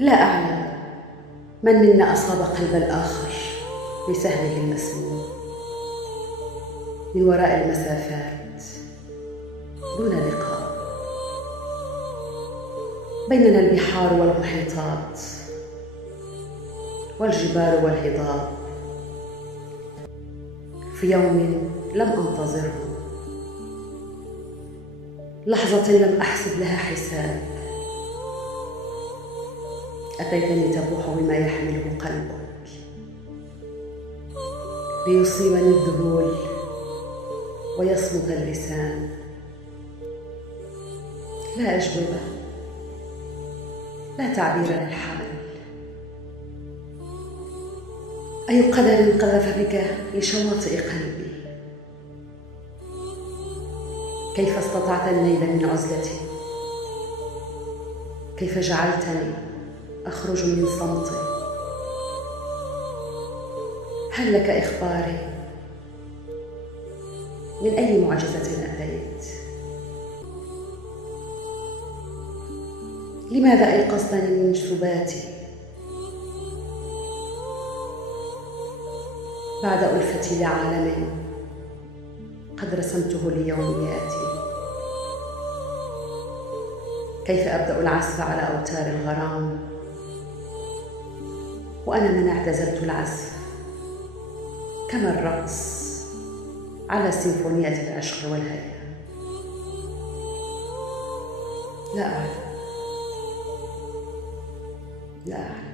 لا أعلم من منا أصاب قلب الآخر بسهمه المسموم من وراء المسافات دون لقاء. بيننا البحار والمحيطات والجبال والهضاب في يوم لم أنتظره، لحظة لم أحسب لها حساب، أتيتني تبوح بما يحمله قلبك ليصيبني الذهول ويصمت اللسان. لا أجوبة، لا تعبير للحال. أي قدر قذف بك لشواطئ قلبي؟ كيف استطعت النيل من عزلتي؟ كيف جعلتني أخرج من صمتي؟ هل لك إخباري؟ من أي معجزة أتيت؟ لماذا أيقظتني من سباتي بعد ألفتي لعالم قد رسمته ليومياتي؟ كيف أبدأ العزف على أوتار الغرام وأنا من اعتزلت العزف، كما الرقص على سيمفونية العشق والهيام؟ لا أعلم، لا أعلم.